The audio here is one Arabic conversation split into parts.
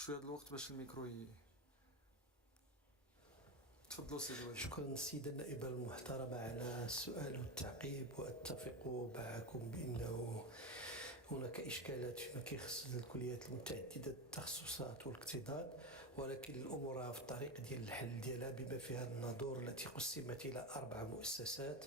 شويه د الوقت باش الميكرو تفضلوا سيدي الوزير. شكرا سيد النائب المحترم على السؤال والتعقيب، واتفق معكم بانه هناك اشكالات فيما كيخص الكليات المتعدده التخصصات والاكتظاظ، ولكن الامور في الطريق ديال الحل ديالها، بما فيها الناظور التي قسمت الى 4 مؤسسات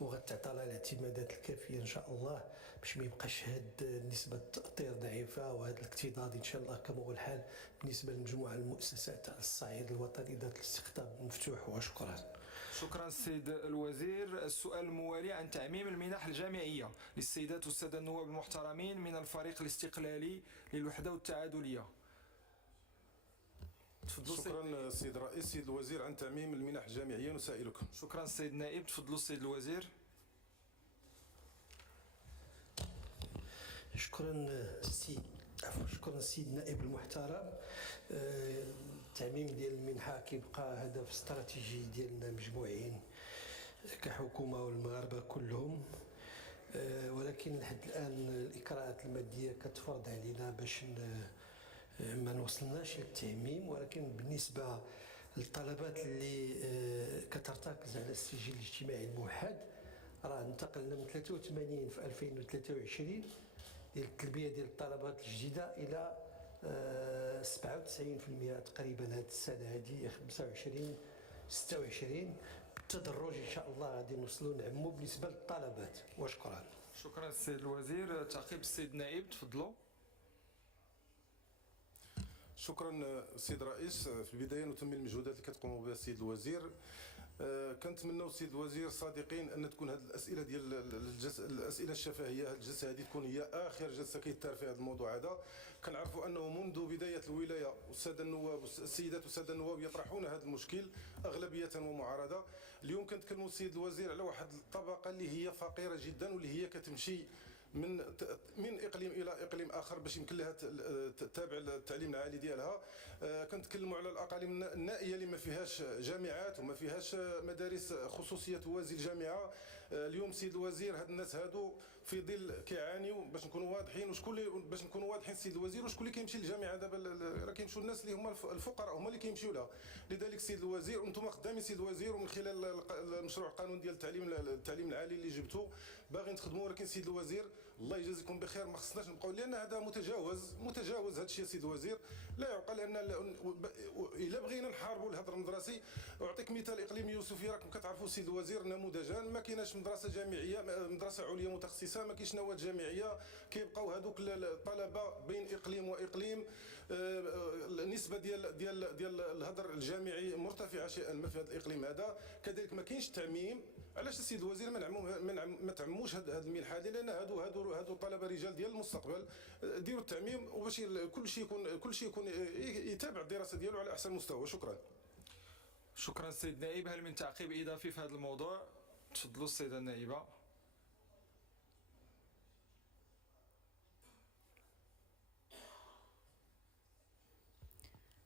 وغتعطى لها الاعتمادات الكافيه ان شاء الله باش ما يبقاش هاد نسبه التاطير ضعيفه، وهذا الاكتظاظ ان شاء الله كما هو الحال بالنسبه لمجموعه المؤسسات على الصعيد الوطني ذات الاستقطاب المفتوح. وشكرا. شكرا السيد الوزير. السؤال الموالي عن تعميم المنح الجامعيه للسيدات والساده النواب المحترمين من الفريق الاستقلالي للوحده والتعادليه. تفضلوا. شكرا السيد الرئيس. سيد الوزير، عن تعميم المنح الجامعيه نسائلكم. شكرا السيد النائب. تفضلوا السيد الوزير. شكرا السيد النائب المحترم. التعميم ديال المنحه كيبقى هدف استراتيجي ديالنا مجموعين كحكومه والمغاربه كلهم، ولكن لحد الان الاجراءات الماديه كتفرض علينا باش ما نوصلناش للتعميم. ولكن بالنسبه للطلبات اللي كترتكز على السجل الاجتماعي الموحد، راه انتقلنا من 83 في 2023 ديال التلبيه ديال الطلبات الجديده الى 97% تقريبا هذه السنه هذه 25 26. بالتدرج ان شاء الله غادي نوصلوا نعموا بالنسبه للطلبات. وشكرا. شكرا السيد الوزير. تعقيب السيد النائب. تفضلوا. شكرا السيد الرئيس. في البدايه نتمم المجهودات اللي كتقوموا بها السيد الوزير. كنتمنوا السيد الوزير صادقين ان تكون هذه الاسئله ديال الاسئله الشفهيه، هذه الجلسه هذه تكون هي اخر جلسه كيتثار فيها هذا الموضوع هذا. كنعرفوا انه منذ بدايه الولايه والساده النواب السيدات والساده النواب يطرحون هذا المشكل اغلبيه ومعارضه. اليوم كنتكلموا السيد الوزير على واحد الطبقه اللي هي فقيره جدا، واللي هي كتمشي من اقليم الى اقليم اخر باش يمكن لها تتابع التعليم العالي ديالها. كنتكلموا على الاقاليم النائيه اللي ما فيهاش جامعات وما فيهاش مدارس خصوصيه توازي الجامعه. اليوم سيد الوزير هاد الناس هادو في ظل كيعانيوا. باش نكونوا واضحين سيد الوزير، وشكون اللي كيمشي للجامعه دابا؟ راه كيمشيو الناس اللي هما الفقراء، هما اللي كيمشيو لها. لذلك سيد الوزير، وانتم خدامين سيد الوزير، ومن خلال المشروع القانون ديال التعليم العالي اللي جبتوا باغيين تخدموا. ولكن سيد الوزير الله يجازيكم بخير، ما خصناش نبقاو، لان هذا متجاوز هذا الشيء سيد الوزير. لا يعقل ان الا بغينا نحاربوا الهدر المدرسي. اعطيك مثال اقليم يوسفي، راكم كتعرفوا سيد الوزير نموذجا، ما كايناش مدرسه جامعيه، مدرسه عليا متخصصه، ما كاينش نواه جامعيه. كيبقاو هذوك الطلبه بين اقليم واقليم. النسبه ديال الهدر الجامعي مرتفعه شيئا ما في هذا الاقليم هذا. كذلك ما كاينش تعميم. علاش السيد الوزير ما تعموش هذه المنحه هذه؟ لان هادو الطلبه رجال ديال المستقبل. ديروا التعميم وباش كل شيء يكون يتابع الدراسه ديالو على احسن مستوى. شكرا. شكرا السيد النائب. هل من تعقيب اضافي في هذا الموضوع؟ تفضلوا السيده النائبه.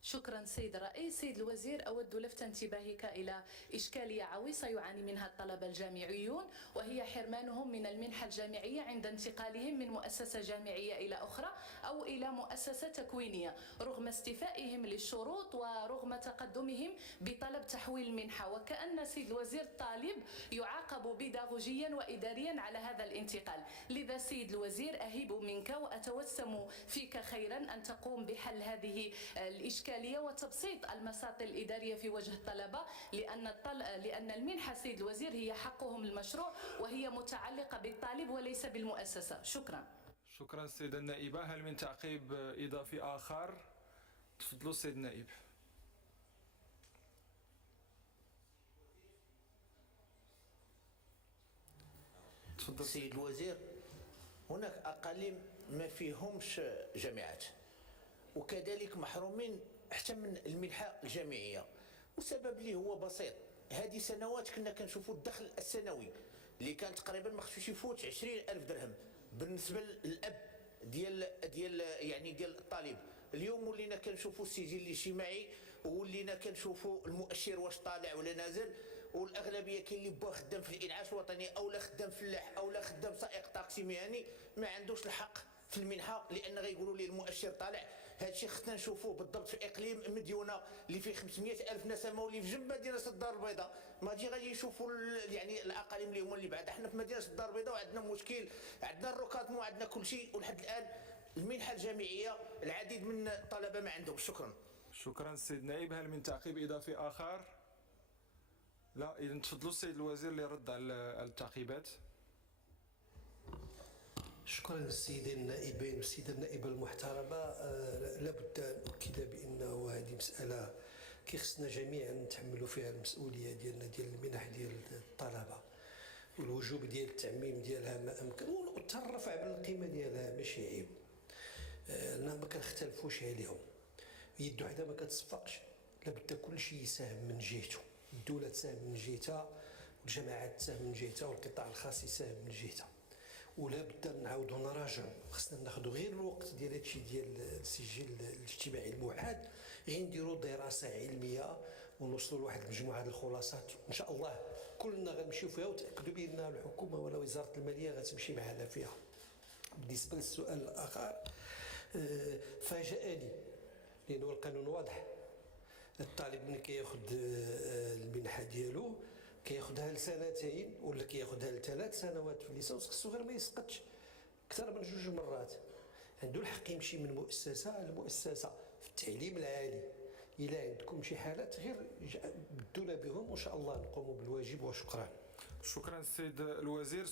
شكرا سيد الرئيس. سيد الوزير، أود لفت انتباهك إلى إشكالية عويصة يعاني منها الطلبة الجامعيون، وهي حرمانهم من المنحة الجامعية عند انتقالهم من مؤسسة جامعية إلى أخرى أو إلى مؤسسة تكوينية، رغم استيفائهم للشروط ورغم تقدمهم بطلب تحويل المنحة. وكأن سيد الوزير الطالب يعاقب بيداغوجيا وإداريا على هذا الانتقال. لذا سيد الوزير، أهيب منك وأتوسم فيك خيرا أن تقوم بحل هذه الإشكالية وتبسيط المساطي الإدارية في وجه الطلبة، لأن المنحة سيد الوزير هي حقهم المشروع، وهي متعلقة بالطالب وليس بالمؤسسة. شكرا. شكرا السيدة النائبة. هل من تعقيب إضافي آخر؟ تفضلوا السيد النائب. تفضل. سيد الوزير، هناك أقاليم ما فيهمش جامعات، وكذلك محرومين حتى من المنحة الجامعية، والسبب اللي هو بسيط. هذه سنوات كنا كنشوفوا الدخل السنوي اللي كان تقريبا ما خصوش يفوت 20,000 درهم بالنسبة للأب ديال الطالب. اليوم ولينا كنشوفوا السجل الاجتماعي، ولينا كنشوفوا المؤشر واش طالع ولا نازل، والاغلبيه كاين اللي با خدام في الانعاش الوطني او لا خدام فلاح او لا خدام سائق طاكسي مهني، ما عندوش الحق في المنحه، لان غيقولوا لي المؤشر طالع هذا الشيء خصنا نشوفوه بالضبط في اقليم مديونه اللي فيه 500 الف نسمه واللي في جنب مدينه الدار البيضاء. ما تجي غادي يشوفوا يعني الاقاليم اللي هما اللي بعد. احنا في مدينه الدار البيضاء وعندنا مشكل، عندنا الروكاتمون، عندنا كل شيء، ولحد الان المنحه الجامعيه العديد من الطلبه ما عندهم. شكرا. شكرا السيد النائب. هل من تعقيب إضافي آخر؟ لا، إذا تفضلوا السيد الوزير ليرد على التعقيبات. شكرا للسيدين النائبين والسيده النائبه المحترمه. لابد ان اؤكد بانه هذه مساله كيخصنا جميعا نتحملوا فيها المسؤوليه ديالنا ديال المنح ديال الطلبه، والوجوب ديال التعميم ديالها ما امكن، والترفع بالقيمه ديالها ماشي عيب. ما كنختلفوش عليهم، يد وحده ما كتصفقش، لابد كل شيء يساهم من جهته، الدوله تساهم من جهتها، والجماعات تساهم من جهتها، والقطاع الخاص يساهم من جهته. ولا بد نعاودوا نراجعوا، خصنا ناخذوا غير الوقت ديال هادشي ديال السجل الاجتماعي الموحد، غير نديروا دراسه علميه ونوصلوا لواحد المجموعه ديال الخلاصات ان شاء الله كلنا غنمشيو فيها، وتاكدوا بان الحكومه ولا وزاره الماليه غتمشي معنا فيها. بالنسبه للسؤال الاخر، فاجأني لانه القانون واضح، الطالب ملي كياخذ المنحه ديالو كياخذها لسنتين ولا كياخذها لثلاث سنوات في الليسانس، خصو غير ما يسقطش اكثر من 2 مرات. عنده الحق يمشي من مؤسسه لمؤسسه في التعليم العالي. الا عندكم شي حالات غير بدونا بهم وان شاء الله نقوموا بالواجب. وشكرا. شكرا السيد الوزير.